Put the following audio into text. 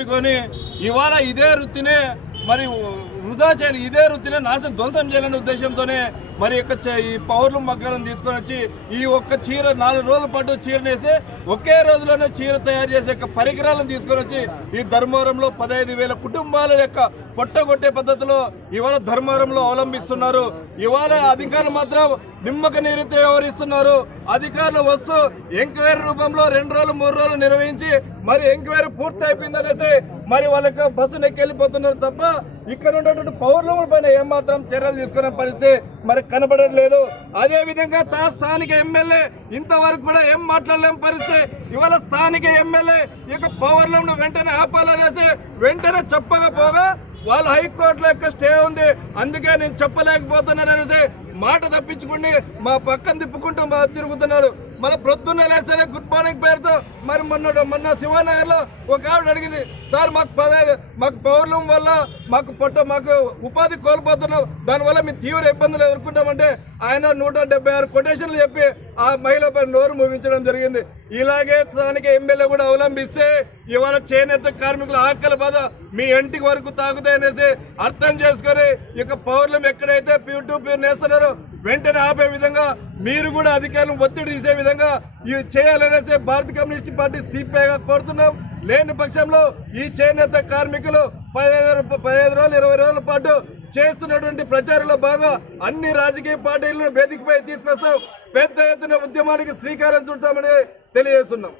పెట్టుకొని ఇవాళ ఇదే వృత్తినే మరి వృధా చేయాలి ఇదే వృత్తినే నాశనం ధ్వంసం చేయాలనే ఉద్దేశంతోనే మరి యొక్క ఈ పౌర్లు మగ్గలను తీసుకొని వచ్చి ఈ ఒక్క చీర నాలుగు రోజుల పాటు చీరనేసి ఒకే రోజులోనే చీర తయారు చేసే యొక్క పరికరాలను తీసుకొని వచ్చి ఈ ధర్మవరంలో పదహైదు వేల కుటుంబాల యొక్క పొట్టగొట్టే పద్ధతిలో ఇవాళ ధర్మవరంలో అవలంబిస్తున్నారు. ఇవాళ అధికారులు మాత్రం నిమ్మక నీరుతో వ్యవహరిస్తున్నారు అధికారులు వస్తూ ఎంక్వైరీ రూపంలో రెండు రోజులు మూడు రోజులు నిర్వహించి మరి ఎంక్వైరీ పూర్తి అయిపోయిందనేసి మరి వాళ్ళకి బస్సు నెక్కెళ్ళిపోతున్నారు తప్ప ఇక్కడ ఉన్నటువంటి పౌరుల పైన ఏమాత్రం చర్యలు తీసుకునే పరిస్థితి మరి కనబడట్లేదు. అదే విధంగా తా స్థానిక ఎమ్మెల్యే ఇంతవరకు కూడా ఏం మాట్లాడలేని పరిస్థితి. ఇవాళ స్థానిక ఎమ్మెల్యే ఈ యొక్క పౌరులను వెంటనే ఆపాలనేసి వెంటనే చెప్పకపోగా వాళ్ళ హైకోర్టులో యొక్క స్టే ఉంది. అందుకే నేను చెప్పలేకపోతున్నాను అనేసి మాట తప్పించుకుని మా పక్కన తిప్పుకుంటూ మా తిరుగుతున్నాడు. మన ప్రొద్దున్న లేస్తేనే గుడ్ మార్నింగ్ పేరుతో మరి మొన్న మొన్న శివానగర్లో ఒక ఆవిడ అడిగింది సార్ మాకు పదహైదు మాకు పౌర్ణం వల్ల మాకు పొట్ట మాకు ఉపాధి కోల్పోతున్నాం. దానివల్ల మేము తీవ్ర ఇబ్బందులు ఎదుర్కొంటామంటే ఆయన నూట డెబ్బై ఆరు కొటేషన్లు చెప్పి ఆ మహిళపై నోరు ముగించడం జరిగింది. ఇలాగే స్థానిక ఎమ్మెల్యే కూడా అవలంబిస్తే ఇవాళ చేనేత కార్మికుల ఆకలి బాధ మీ ఇంటికి వరకు తాగుతాయనేసి అర్థం చేసుకొని ఇక పౌరులం ఎక్కడైతే పీర్ టు పీర్ నేస్తున్నారో వెంటనే ఆపే విధంగా మీరు కూడా అధికారులను ఒత్తిడి తీసే విధంగా ఇవి చేయాలనేసి భారత కమ్యూనిస్ట్ పార్టీ సిపిఐగా కోరుతున్నాం. లేని పక్షంలో ఈ చేనేత కార్మికులు పదిహేను పదిహేను రోజులు ఇరవై రోజుల పాటు చేస్తున్నటువంటి ప్రచారంలో బాగా అన్ని రాజకీయ పార్టీలను వేదికపై తీసుకొస్తాం. పెద్ద ఎత్తున ఉద్యమానికి శ్రీకారం చుడతామని తెలియజేస్తున్నాం.